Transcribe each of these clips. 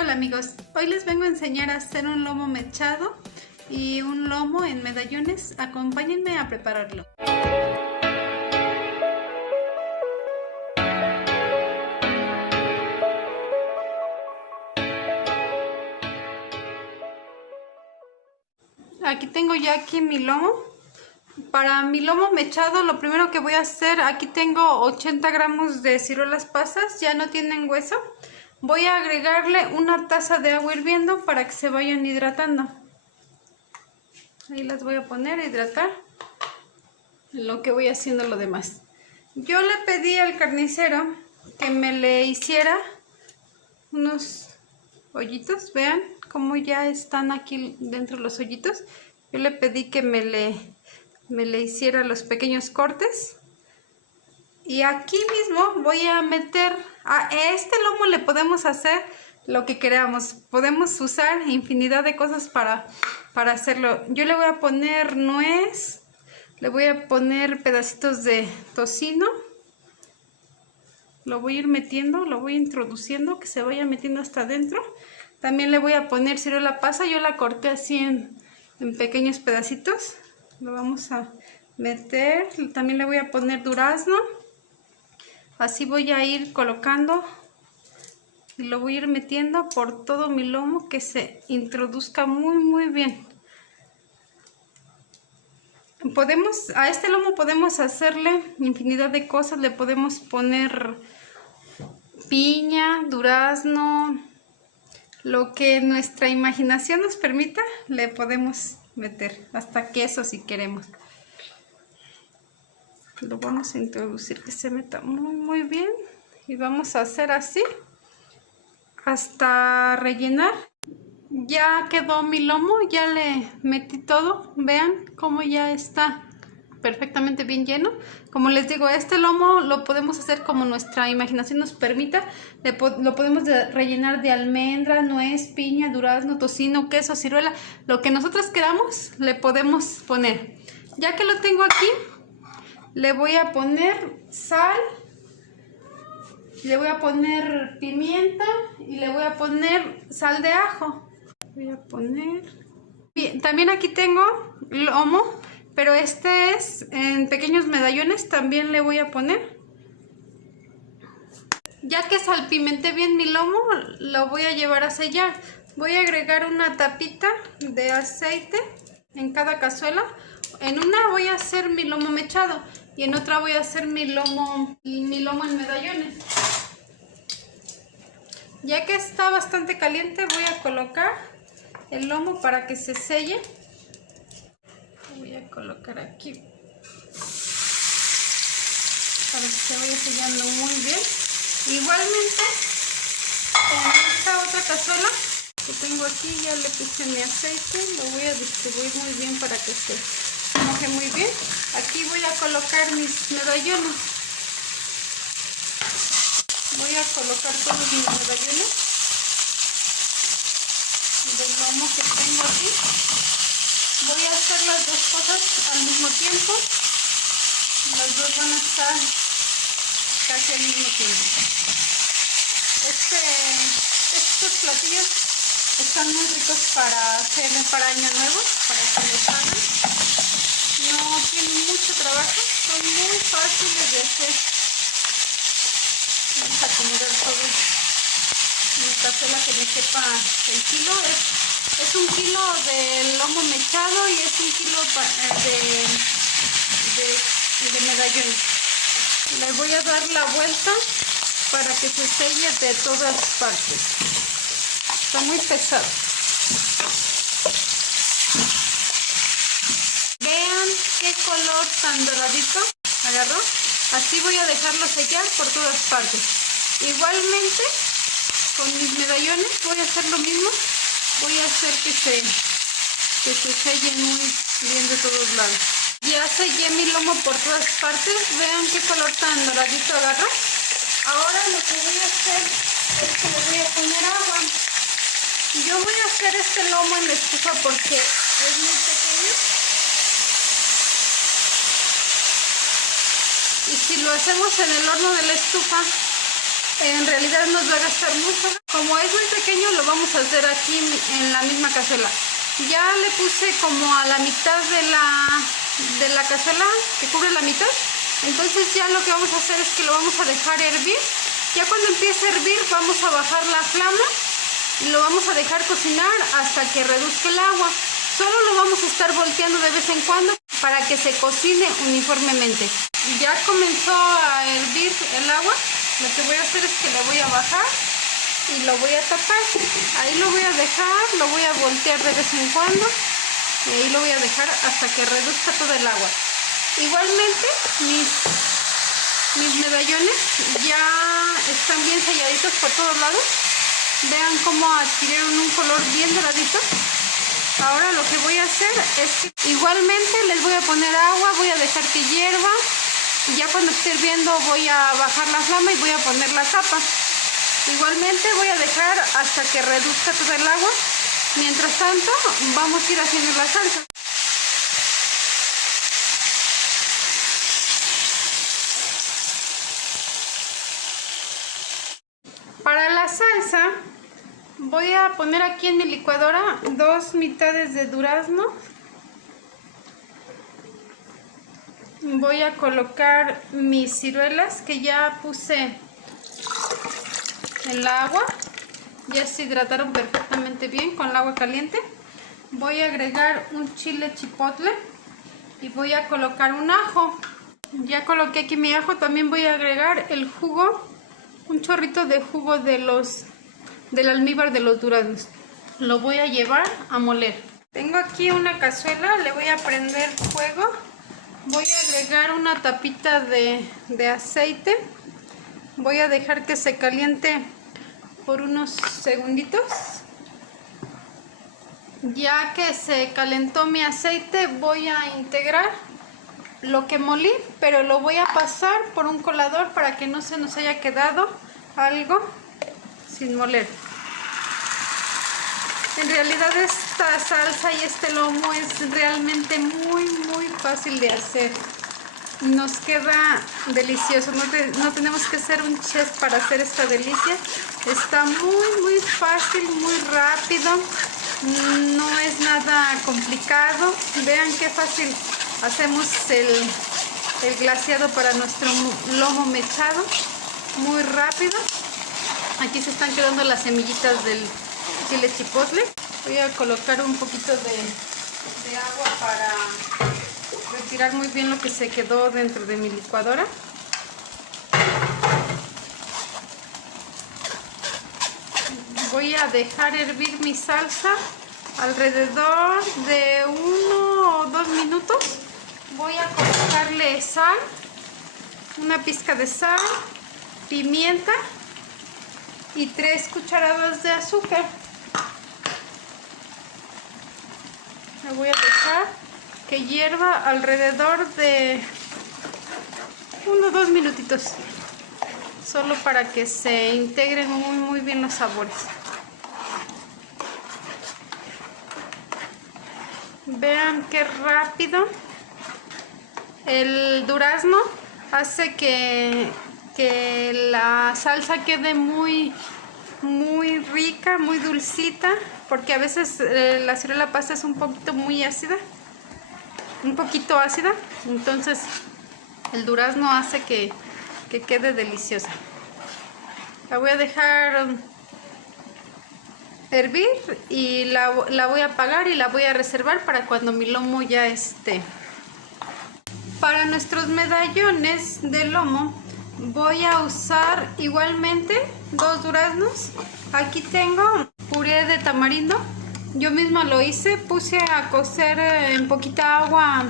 Hola amigos, hoy les vengo a enseñar a hacer un lomo mechado y un lomo en medallones. Acompáñenme a prepararlo. Aquí tengo ya mi lomo. Para mi lomo mechado lo primero que voy a hacer, aquí tengo 80 gramos de ciruelas pasas, ya no tienen hueso. Voy a agregarle una taza de agua hirviendo para que se vayan hidratando. Ahí las voy a poner a hidratar en lo que voy haciendo lo demás. Yo le pedí al carnicero que me le hiciera unos hoyitos. Vean cómo ya están aquí dentro los hoyitos. Yo le pedí que me le hiciera los pequeños cortes. Y aquí mismo voy a meter, a este lomo le podemos hacer lo que queramos. Podemos usar infinidad de cosas para hacerlo. Yo le voy a poner nuez, le voy a poner pedacitos de tocino. Lo voy a ir metiendo, lo voy introduciendo, que se vaya metiendo hasta adentro. También le voy a poner ciruela pasa, yo la corté así en pequeños pedacitos. Lo vamos a meter, también le voy a poner durazno. Así voy a ir colocando y lo voy a ir metiendo por todo mi lomo, que se introduzca muy bien. A este lomo podemos hacerle infinidad de cosas. Le podemos poner piña, durazno, lo que nuestra imaginación nos permita, le podemos meter, hasta queso si queremos. Lo vamos a introducir que se meta muy bien y vamos a hacer así hasta rellenar. Ya quedó mi lomo, ya le metí todo. Vean cómo ya está perfectamente bien lleno. Como les digo, este lomo lo podemos hacer como nuestra imaginación nos permita. Lo podemos rellenar de almendra, nuez, piña, durazno, tocino, queso, ciruela. Lo que nosotros queramos le podemos poner. Ya que lo tengo aquí, le voy a poner sal, le voy a poner pimienta y le voy a poner sal de ajo. Voy a poner... Bien, también aquí tengo lomo, pero este es en pequeños medallones, también le voy a poner. Ya que salpimenté bien mi lomo, lo voy a llevar a sellar. Voy a agregar una tapita de aceite en cada cazuela. En una voy a hacer mi lomo mechado y en otra voy a hacer mi lomo en medallones. Ya que está bastante caliente, voy a colocar el lomo para que se selle. Voy a colocar aquí para que se vaya sellando muy bien. Igualmente, en esta otra cazuela que tengo aquí, ya le puse mi aceite. Lo voy a distribuir muy bien para que se moje muy bien. Aquí voy a colocar mis medallones. Voy a colocar todos mis medallones del lomo que tengo aquí. Voy a hacer las dos cosas al mismo tiempo. Las dos van a estar casi al mismo tiempo. Estos platillos están muy ricos para hacer para Año Nuevo, para que los hagan. No tienen mucho trabajo, son muy fáciles de hacer. Vamos a acomodar todo en mi cazuela que me quepa el kilo. Es un kilo de lomo mechado y es un kilo de medallones. Le voy a dar la vuelta para que se selle de todas partes. Está muy pesado. Vean qué color tan doradito agarró. Así voy a dejarlo sellar por todas partes. Igualmente con mis medallones voy a hacer lo mismo. Voy a hacer que se sellen muy bien de todos lados. Ya sellé mi lomo por todas partes. Vean qué color tan doradito agarra. Ahora lo que voy a hacer es que le voy a poner agua. Yo voy a hacer este lomo en la estufa porque es muy pequeño. Y si lo hacemos en el horno de la estufa, en realidad nos va a gastar mucho. Como es muy pequeño, lo vamos a hacer aquí en la misma cazuela. Ya le puse como a la mitad de la cazuela, que cubre la mitad. Entonces ya lo que vamos a hacer es que lo vamos a dejar hervir. Ya cuando empiece a hervir vamos a bajar la flama y lo vamos a dejar cocinar hasta que reduzca el agua. Solo lo vamos a estar volteando de vez en cuando para que se cocine uniformemente. Ya comenzó a hervir el agua. Lo que voy a hacer es que le voy a bajar y lo voy a tapar. Ahí lo voy a dejar, lo voy a voltear de vez en cuando y ahí lo voy a dejar hasta que reduzca todo el agua. Igualmente mis medallones ya están bien selladitos por todos lados. Vean cómo adquirieron un color bien doradito. Ahora lo que voy a hacer es que igualmente les voy a poner agua, voy a dejar que hierva. Y ya cuando esté hirviendo voy a bajar la flama y voy a poner la tapa. Igualmente voy a dejar hasta que reduzca todo el agua. Mientras tanto vamos a ir haciendo la salsa. Para la salsa voy a poner aquí en mi licuadora 2 mitades de durazno. Voy a colocar mis ciruelas que ya puse en el agua. Ya se hidrataron perfectamente bien con el agua caliente. Voy a agregar un chile chipotle y voy a colocar un ajo. Ya coloqué aquí mi ajo. También voy a agregar el jugo, un chorrito de jugo del almíbar de los duraznos. Lo voy a llevar a moler. Tengo aquí una cazuela, le voy a prender fuego. Voy a agregar una tapita de aceite. Voy a dejar que se caliente por unos segunditos. Ya que se calentó mi aceite, voy a integrar lo que molí, pero lo voy a pasar por un colador para que no se nos haya quedado algo sin moler. En realidad esta salsa y este lomo es realmente muy fácil de hacer. Nos queda delicioso. No tenemos que ser un chef para hacer esta delicia. Está muy fácil, muy rápido. No es nada complicado. Vean qué fácil hacemos el glaseado para nuestro lomo mechado. Muy rápido. Aquí se están quedando las semillitas del chile chipotle. Voy a colocar un poquito de agua para retirar muy bien lo que se quedó dentro de mi licuadora. Voy a dejar hervir mi salsa alrededor de 1 o 2 minutos. Voy a colocarle sal, una pizca de sal, pimienta y 3 cucharadas de azúcar. Le voy a dejar que hierva alrededor de 1 o 2 minutitos, solo para que se integren muy bien los sabores. Vean qué rápido. El durazno hace que la salsa quede muy rica, muy dulcita, porque a veces la ciruela pasa es un poquito ácida, entonces el durazno hace que quede deliciosa. La voy a dejar hervir y la voy a apagar y la voy a reservar para cuando mi lomo ya esté. Para nuestros medallones de lomo voy a usar igualmente 2 duraznos. Aquí tengo puré de tamarindo. Yo misma lo hice, puse a cocer en poquita agua,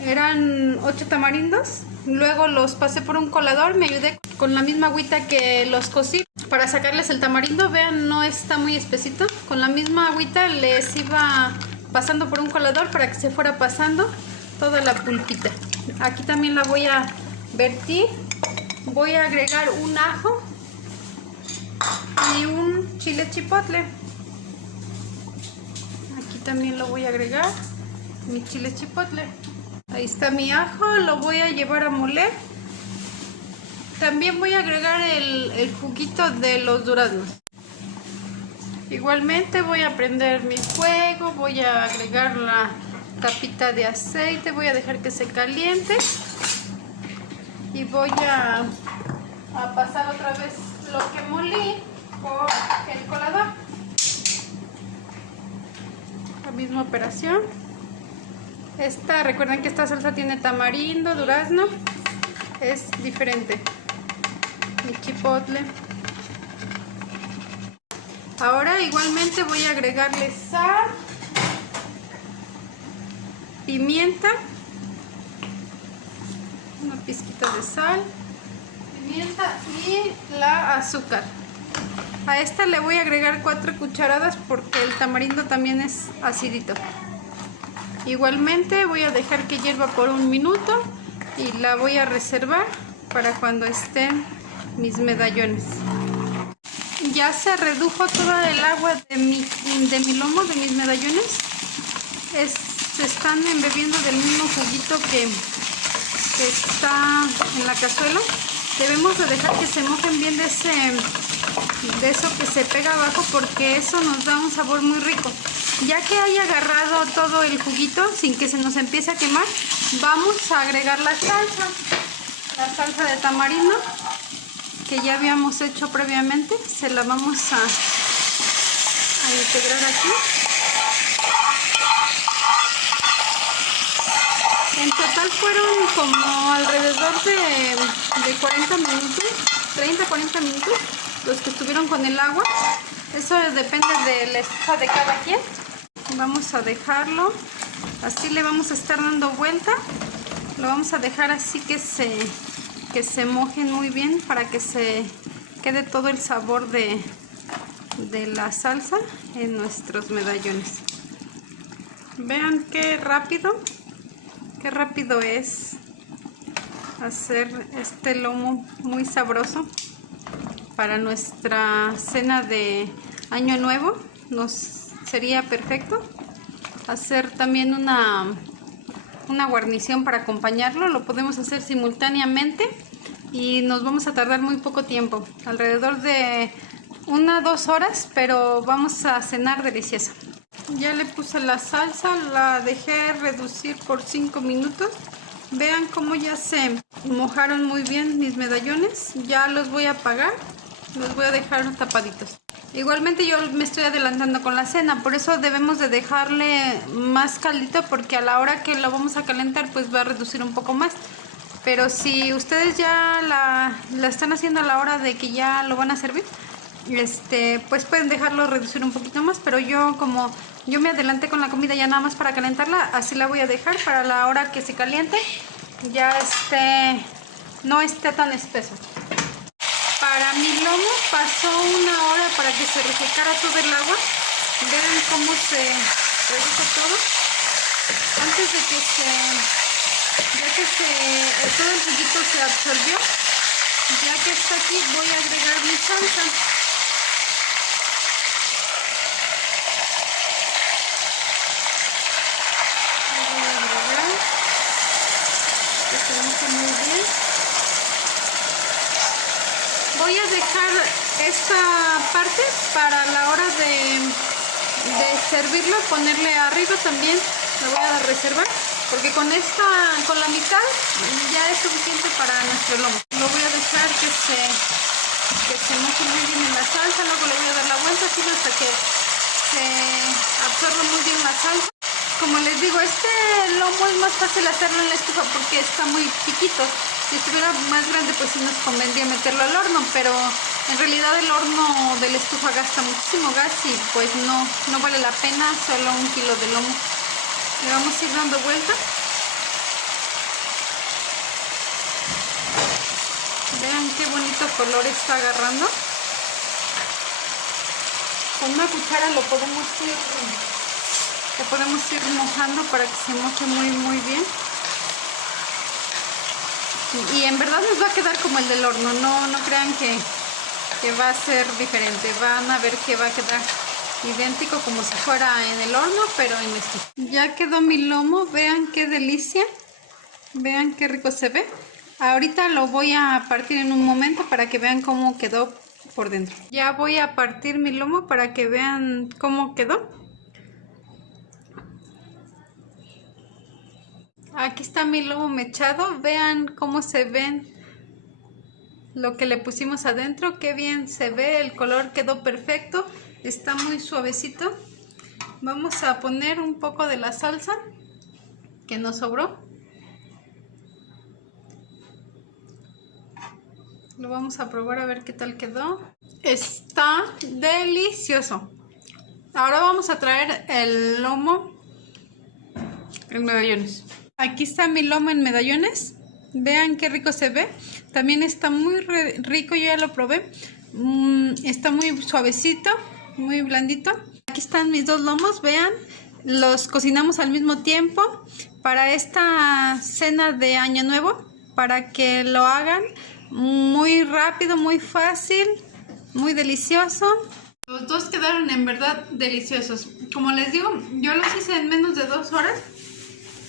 eran 8 tamarindos. Luego los pasé por un colador, me ayudé con la misma agüita que los cocí para sacarles el tamarindo. Vean, no está muy espesito. Con la misma agüita les iba pasando por un colador para que se fuera pasando toda la pulpita. Aquí también la voy a vertir. Voy a agregar un ajo y un chile chipotle. Aquí también lo voy a agregar, mi chile chipotle. Ahí está mi ajo, lo voy a llevar a moler. También voy a agregar el juguito de los duraznos. Igualmente voy a prender mi fuego, voy a agregar la tapita de aceite, voy a dejar que se caliente y voy a pasar otra vez lo que molí por el colador. La misma operación. Recuerden que esta salsa tiene tamarindo, durazno, es diferente. Y chipotle. Ahora igualmente voy a agregarle sal, pimienta, una pizquita de sal, pimienta y la azúcar. A esta le voy a agregar 4 cucharadas porque el tamarindo también es acidito. Igualmente voy a dejar que hierva por 1 minuto y la voy a reservar para cuando estén mis medallones. Ya se redujo toda el agua de mi lomo, de mis medallones. Se están embebiendo del mismo juguito que está en la cazuela. Debemos de dejar que se mojen bien de eso que se pega abajo, porque eso nos da un sabor muy rico. Ya que haya agarrado todo el juguito sin que se nos empiece a quemar, vamos a agregar la salsa de tamarindo que ya habíamos hecho previamente. Se la vamos a integrar aquí. En total fueron como alrededor de 40 minutos, 30-40 minutos los que estuvieron con el agua. Eso depende de la estufa de cada quien. Vamos a dejarlo, así le vamos a estar dando vuelta. Lo vamos a dejar así que se mojen muy bien para que se quede todo el sabor de la salsa en nuestros medallones. Vean qué rápido es hacer este lomo muy sabroso para nuestra cena de Año Nuevo. Nos sería perfecto hacer también una guarnición para acompañarlo. Lo podemos hacer simultáneamente y nos vamos a tardar muy poco tiempo, alrededor de 1-2 horas, pero vamos a cenar delicioso. Ya le puse la salsa, la dejé reducir por 5 minutos. Vean cómo ya se mojaron muy bien mis medallones. Ya los voy a apagar, los voy a dejar tapaditos. Igualmente yo me estoy adelantando con la cena, por eso debemos de dejarle más caldito, porque a la hora que lo vamos a calentar pues va a reducir un poco más. Pero si ustedes ya la están haciendo a la hora de que ya lo van a servir, pues pueden dejarlo reducir un poquito más, pero como yo me adelanté con la comida ya nada más para calentarla, así la voy a dejar para la hora que se caliente ya no esté tan espeso. Para mi lomo pasó 1 hora para que se resecara todo el agua. Vean cómo se redujo todo. Antes de que todo el juguito se absorbió, ya que está aquí, voy a agregar mi salsa. Voy a dejar esta parte para la hora de servirlo, ponerle arriba también, lo voy a reservar, porque con la mitad ya es suficiente para nuestro lomo. Lo voy a dejar que se moje muy bien en la salsa, luego le voy a dar la vuelta así hasta que se absorba muy bien la salsa. Como les digo, este lomo es más fácil hacerlo en la estufa porque está muy chiquito. Si estuviera más grande, pues sí nos convendría meterlo al horno, pero en realidad el horno de la estufa gasta muchísimo gas y pues no vale la pena solo 1 kilo de lomo. Le vamos a ir dando vuelta. Vean qué bonito color está agarrando. Con una cuchara lo podemos ir mojando para que se moje muy muy bien. Y en verdad nos va a quedar como el del horno, no crean que va a ser diferente. Van a ver que va a quedar idéntico como si fuera en el horno, pero en estufa. Ya quedó mi lomo, vean qué delicia, vean qué rico se ve. Ahorita lo voy a partir en un momento para que vean cómo quedó por dentro. Ya voy a partir mi lomo para que vean cómo quedó. Aquí está mi lomo mechado. Vean cómo se ven lo que le pusimos adentro. Qué bien se ve. El color quedó perfecto. Está muy suavecito. Vamos a poner un poco de la salsa que nos sobró. Lo vamos a probar a ver qué tal quedó. Está delicioso. Ahora vamos a traer el lomo en medallones. Aquí está mi lomo en medallones. Vean qué rico se ve. También está muy rico, yo ya lo probé. Está muy suavecito, muy blandito. Aquí están mis dos lomos, vean. Los cocinamos al mismo tiempo para esta cena de Año Nuevo. Para que lo hagan muy rápido, muy fácil, muy delicioso. Los dos quedaron en verdad deliciosos. Como les digo, yo los hice en menos de 2 horas.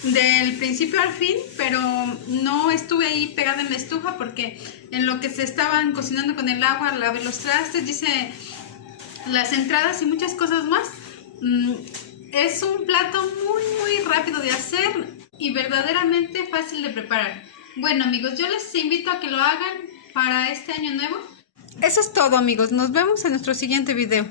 Del principio al fin, pero no estuve ahí pegada en la estufa porque en lo que se estaban cocinando con el agua, lavé los trastes, hice las entradas y muchas cosas más. Es un plato muy rápido de hacer y verdaderamente fácil de preparar. Bueno amigos, yo les invito a que lo hagan para este año nuevo. Eso es todo amigos, nos vemos en nuestro siguiente video.